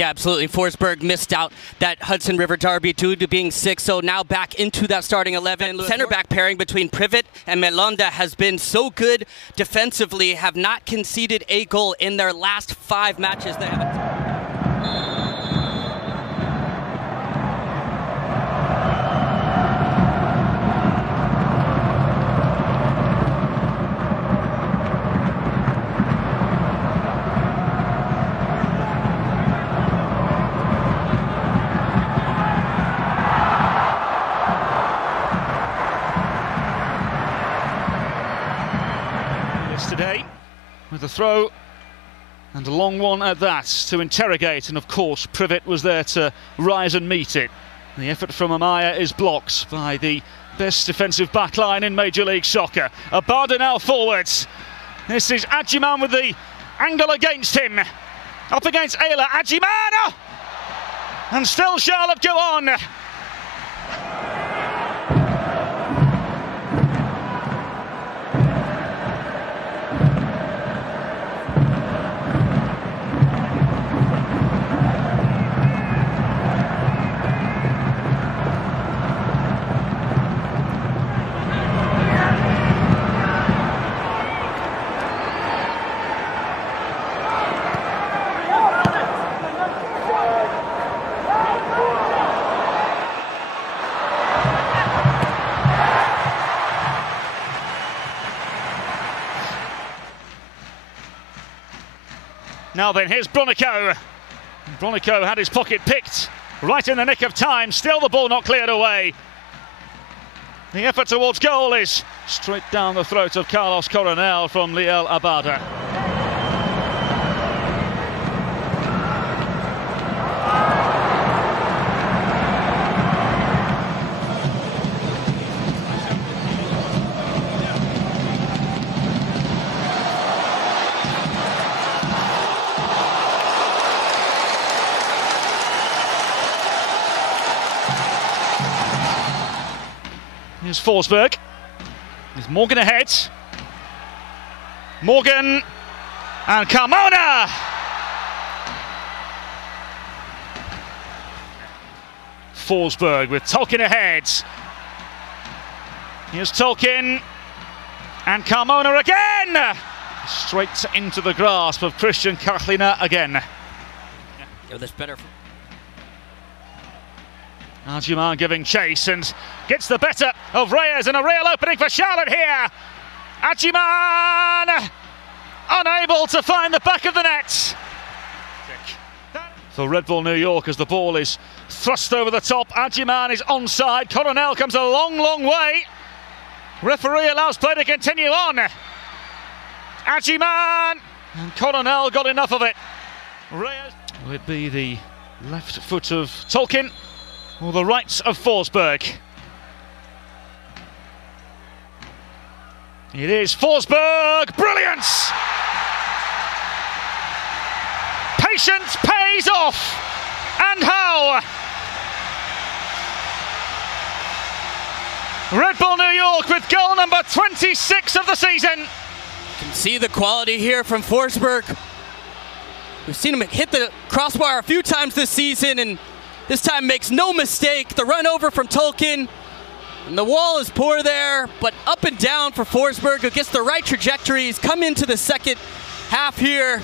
Yeah, absolutely. Forsberg missed out that Hudson River Derby due to being sick, so now back into that starting 11. Center back pairing between Privet and Melonda has been so good defensively, have not conceded a goal in their last 5 matches. They haven't. Today with a throw and a long one at that to interrogate, and of course Privet was there to rise and meet it. The effort from Amaya is blocked by the best defensive backline in Major League Soccer. Abada now forwards. This is Agyemang with the angle against him. Up against Ayla. Agyemang! And still Charlotte go on. Now then, here's Bronico. Bronico had his pocket picked right in the nick of time. Still the ball not cleared away. The effort towards goal is straight down the throat of Carlos Coronel from Liel Abada. Here's Forsberg. There's Morgan ahead. Morgan and Carmona. Forsberg with Tolkin ahead. Here's Tolkin and Carmona again. Straight into the grasp of Christian Kachlina again. Yeah, that's better. Agyemang giving chase and gets the better of Reyes, and a real opening for Charlotte here. Agyemang unable to find the back of the net. For Red Bull New York as the ball is thrust over the top. Agyemang is onside. Coronel comes a long, long way. Referee allows play to continue on. Agyemang and Coronel got enough of it. Reyes. Will it be the left foot of Tolkin or the right of Forsberg? It is Forsberg, brilliant! Patience pays off, and how? Red Bull New York with goal number 26 of the season. You can see the quality here from Forsberg. We've seen him hit the crossbar a few times this season, and this time makes no mistake. The run over from Tolkin, and the wall is poor there, but up and down for Forsberg, who gets the right trajectory. He's come into the second half here.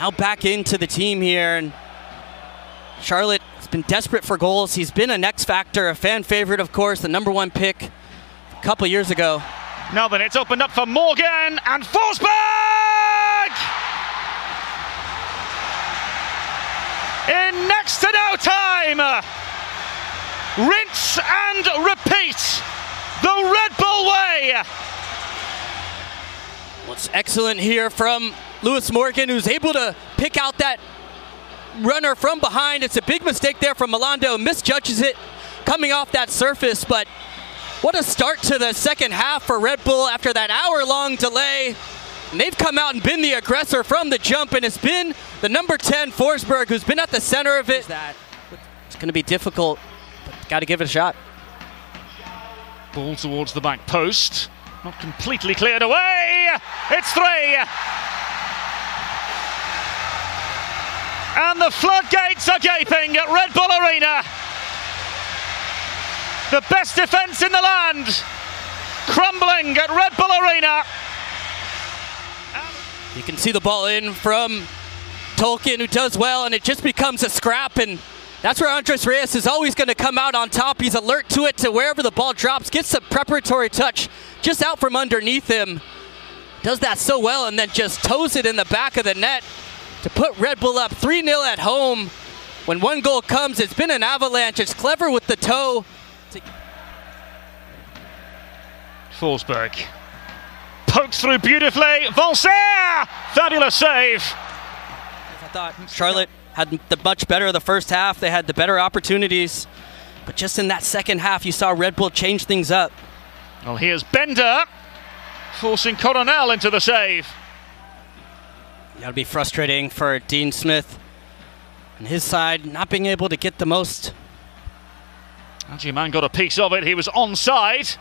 Now back into the team here, and Charlotte has been desperate for goals. He's been an X factor, a fan favorite, of course, the #1 pick a couple years ago. Now then, it's opened up for Morgan and Forsberg! In next to no time! Rinse and repeat, the Red Bull way. What's excellent here from Lewis Morgan, who's able to pick out that runner from behind. It's a big mistake there from Melonda, misjudges it coming off that surface, but what a start to the second half for Red Bull after that hour-long delay. And they've come out and been the aggressor from the jump, and it's been the number 10, Forsberg, who's been at the center of it. It's going to be difficult. Got to give it a shot. Ball towards the back post. Not completely cleared away. It's 3. And the floodgates are gaping at Red Bull Arena. The best defence in the land crumbling at Red Bull Arena. You can see the ball in from Tolkien, who does well, and it just becomes a scrap, and that's where Andres Reyes is always going to come out on top. He's alert to it, to wherever the ball drops, gets a preparatory touch just out from underneath him. Does that so well, and then just toes it in the back of the net to put Red Bull up 3-0 at home. When one goal comes, it's been an avalanche. It's clever with the toe. Forsberg pokes through beautifully. Valser! Fabulous save. I thought Charlotte had the much better of the first half. They had the better opportunities. But just in that second half, you saw Red Bull change things up. Well, here's Bender forcing Coronel into the save. That'll be frustrating for Dean Smith and his side, not being able to get the most. Algiman got a piece of it. He was onside.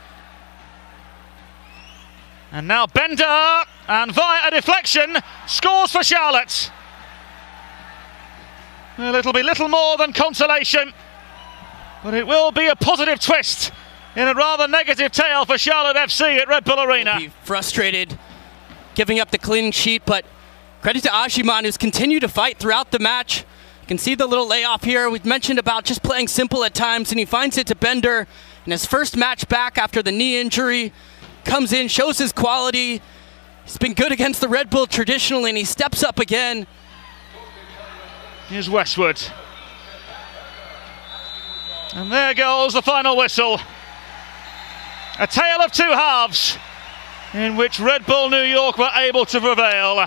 And now Bender, and via a deflection, scores for Charlotte. Well, it'll be little more than consolation, but it will be a positive twist in a rather negative tale for Charlotte FC at Red Bull Arena. Be frustrated giving up the clean sheet, but credit to Algiman, who's continued to fight throughout the match. You can see the little layoff here. We've mentioned about just playing simple at times, and he finds it to Bender in his first match back after the knee injury. Comes in, shows his quality. He's been good against the Red Bull traditionally, and he steps up again. Here's Westwood. And there goes the final whistle. A tale of two halves in which Red Bull New York were able to prevail.